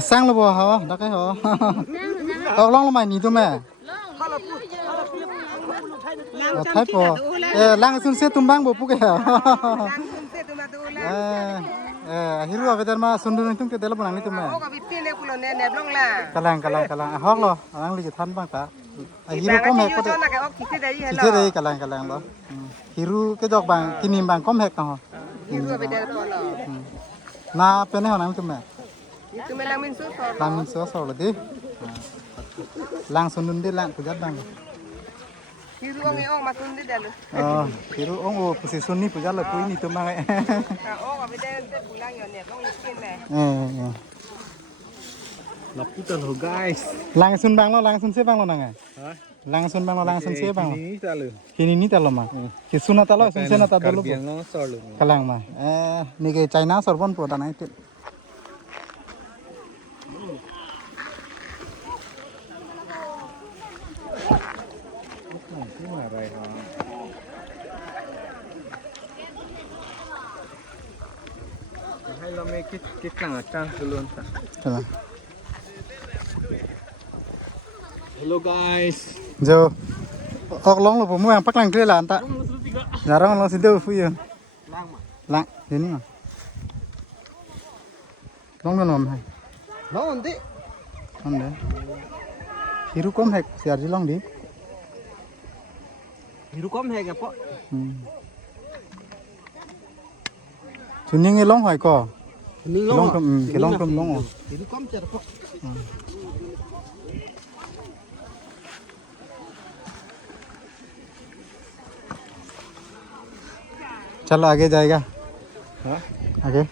sang lo bò hả đã cái hả tao long lo mày nhỉ tụi mẹ thái bò lang sun se tum bang bo pu ke hiru ave dar ma sundu tum ke dela banang ni tụi mẹ kalang hok lo ang li than bang ta hiru kom hek ko de chỉ đây kalang lo hiru cái jok bang kinim bang kom hek ta hiru ave dar ko lo na pene honang tụi mẹ itu melang min susor. Lang min susor lagi. Lang sunun di lang pujat bang. Hiru ong masun di dalu. Oh, hiru ong posisi sunni pujat lah pui ni tu mangai. Oh, abi den pulang yo net ong iskin deh. Laputan lo guys. Lang sun bang lo, lang sun se bang lo nangai. Lang sun bang lo, lang sun se bang lo. Kini ni talo mah. Kisuna talo, sun se na talo. Kalang mah. Ni ke China sorbon po tanah itu. Hai lo make cái cẳng trang luôn. Hello guys. Jo. Ok long lo pemu yang pak lang kiri lah anta. Jarang long situ fuyo. Lang mah. Lang, ini mah. Long kan om hai. Long nanti. Ande. Hiru kom hek siar di long di. Hiru kom hek apa? Chuning long hai ko. Ning Long kom, ke long kom long. Hiru kom cer apa? चलो आगे जाएगा हाँ आगे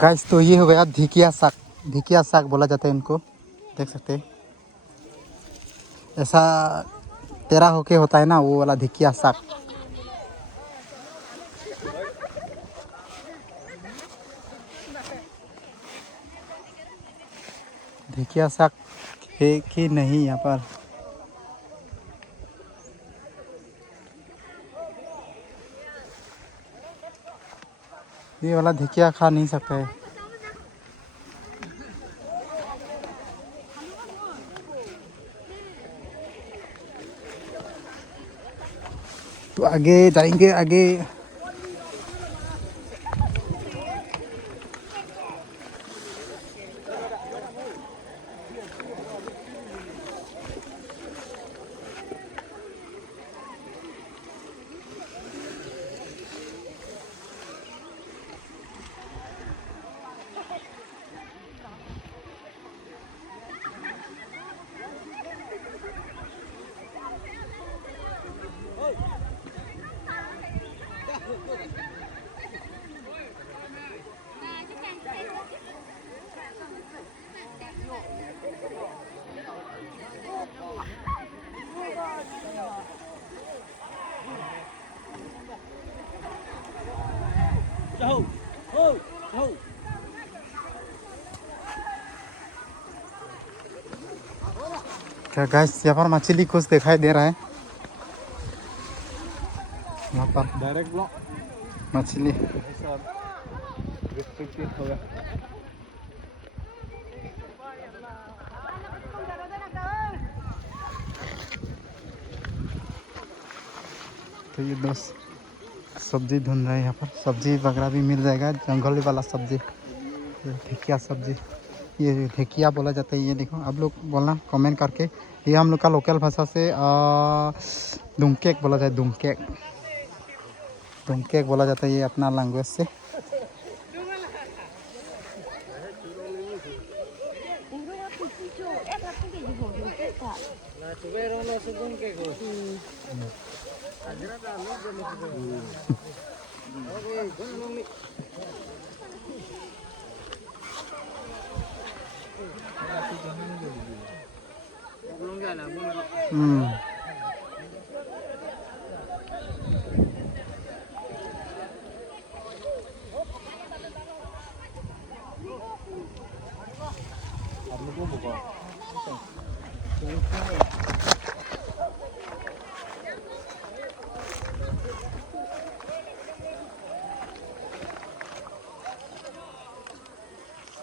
guys तो ये हो गया धिकिया साग बोला जाता है इनको देख सकते हैं ऐसा तेरा होके होता है ना वो वाला धिकिया साग धिकिया साग है कि नहीं यहाँ पर ये वाला धिकिया खा नहीं सकता है तो आगे जाएंगे आगे क्या गाइस यहाँ पर मछली कुछ दिखाई दे रहा है यहाँ पर डायरेक्ट ब्लॉक मछली रिस्ट्रिक्टेड होगा तो ये दोस्त सब्जी ढूंढ रहे हैं यहाँ पर सब्जी वगैरह भी मिल जाएगा जंगल वाला सब्जी ढेकिया सब्जी ये ढेकिया बोला जाता है ये देखो आप लोग बोलना कमेंट करके ये हम लोग का लोकल भाषा से दुमकेक बोला जाए दुमकेक बोला जाता है ये अपना लैंग्वेज से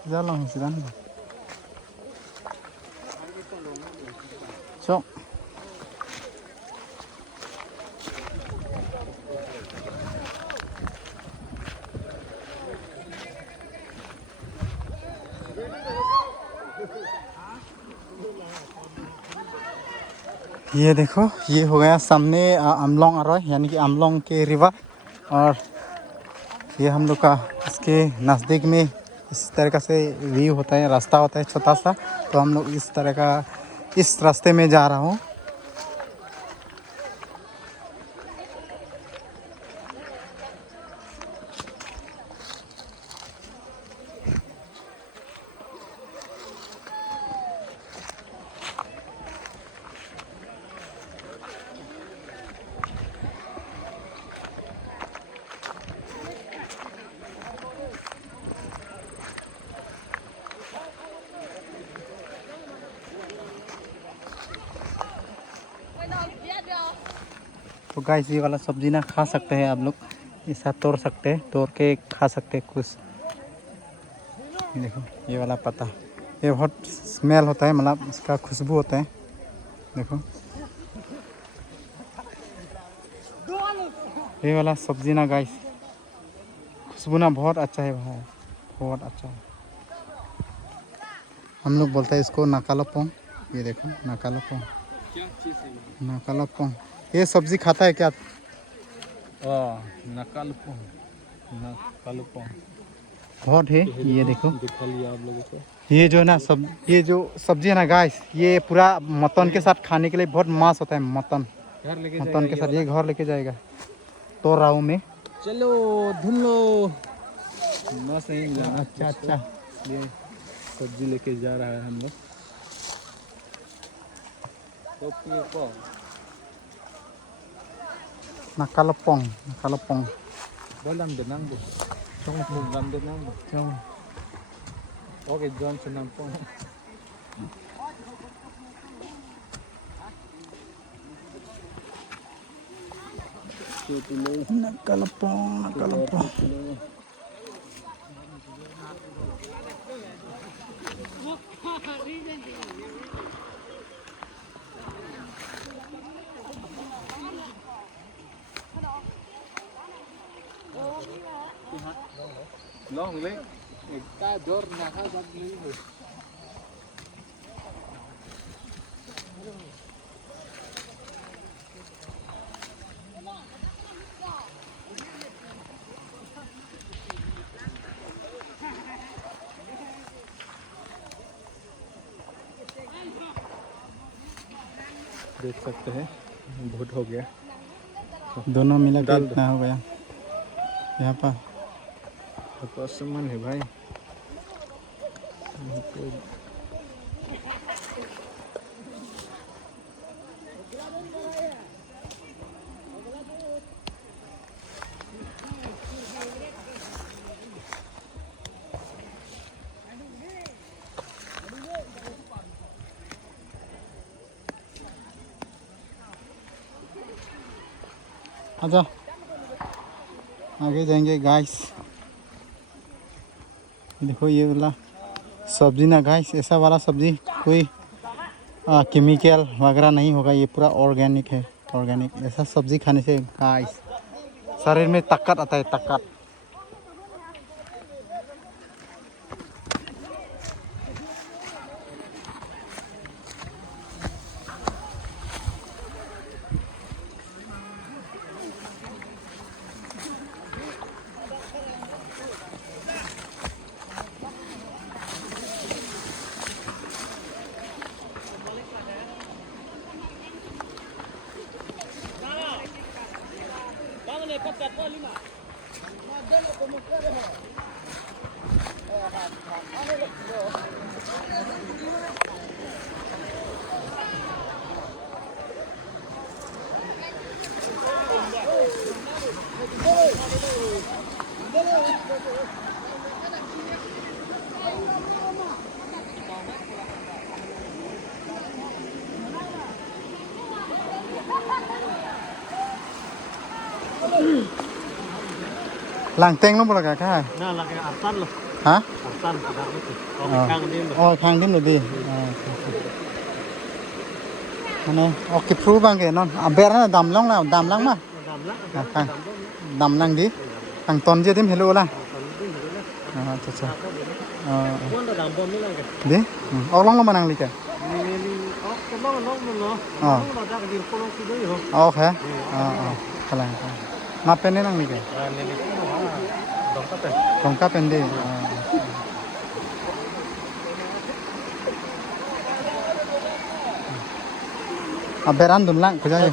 Jalan sedang. So. ये देखो ये हो गया सामने अमलोंग अरोय यानी कि अमलोंग के रिवर और ये हम लोग का इसके नज़दीक में इस तरह से व्यू होता है रास्ता होता है छोटा सा तो हम लोग इस तरह का इस रास्ते में जा रहा हूँ। तो गाइस ये वाला सब्जी ना खा सकते हैं आप लोग ऐसा तोड़ सकते हैं तोड़ के खा सकते हैं कुछ। ये देखो ये वाला पत्ता ये बहुत स्मेल होता है मतलब इसका खुशबू होता है। देखो ये वाला सब्जी ना गाइस खुशबू ना बहुत अच्छा है भाई बहुत अच्छा है। हम लोग बोलते हैं इसको नाकालापोंग। ये देखो नाकालापोंग नाकालापोंग ये सब्जी खाता है क्या? नकालपोंग नकालपोंग बहुत है। ये देखो दिखा लिया आप लोगों को। ये जो है ना सब ये जो सब्जी है ना गाइस ये पूरा मटन के साथ खाने के लिए बहुत मस्त होता है। मटन के साथ ये घर लेके जाएगा तो राव में चलो धुन लो मस्त नहीं जाना। अच्छा अच्छा ये सब्जी लेके जा रहा है हम लोग। नाकालापोंग नाकालापोंग Dalam denang bu, cong dalam denang bu, cong. Oke John senampung. नाकालापोंग नाकालापोंग Long lên, ta jor nakha jab नहीं हो। देख सकते हैं बहुत हो गया दोनों मिला के इतना हो गया यहाँ पर तो सामान है भाई। अच्छा आगे जाएंगे गाइस। देखो ये वाला सब्जी ना गाइस ऐसा वाला सब्जी कोई केमिकल वगैरह नहीं होगा ये पूरा ऑर्गेनिक है। ऑर्गेनिक ऐसा सब्जी खाने से गाइस शरीर में ताकत आता है ताकत। Làng tên nó bao là cả ना लगे आसान लो। ฮะ สั้นขนาดนี้เอาไปข้างนี้เลย อ๋อข้างดิ้นเลยดิมันเนี่ยออกกิบพรูบ้างแกนอนอ่ะเบรน่ะดำล่องแล้วดำล่างมา ดำละ อ่ะข้างดำล่างดิข้างตอนเจอที่เห็นรู้ละ ตอนนี้เห็นแล้ว अच्छा अच्छा วันละดำบอมไม่เลยกัน deh oh long lama nang lika นี่อ๋อจะน้องน้องเนาะน้องเราจะกินคนละคนด้วยเหรอ oh okay kalang ngapain nih nang lika นี่ดองก็เป็น tongkap ende beran dun lang kerja ya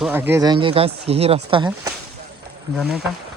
तो आगे जाएंगे गाइस यही रास्ता है जाने का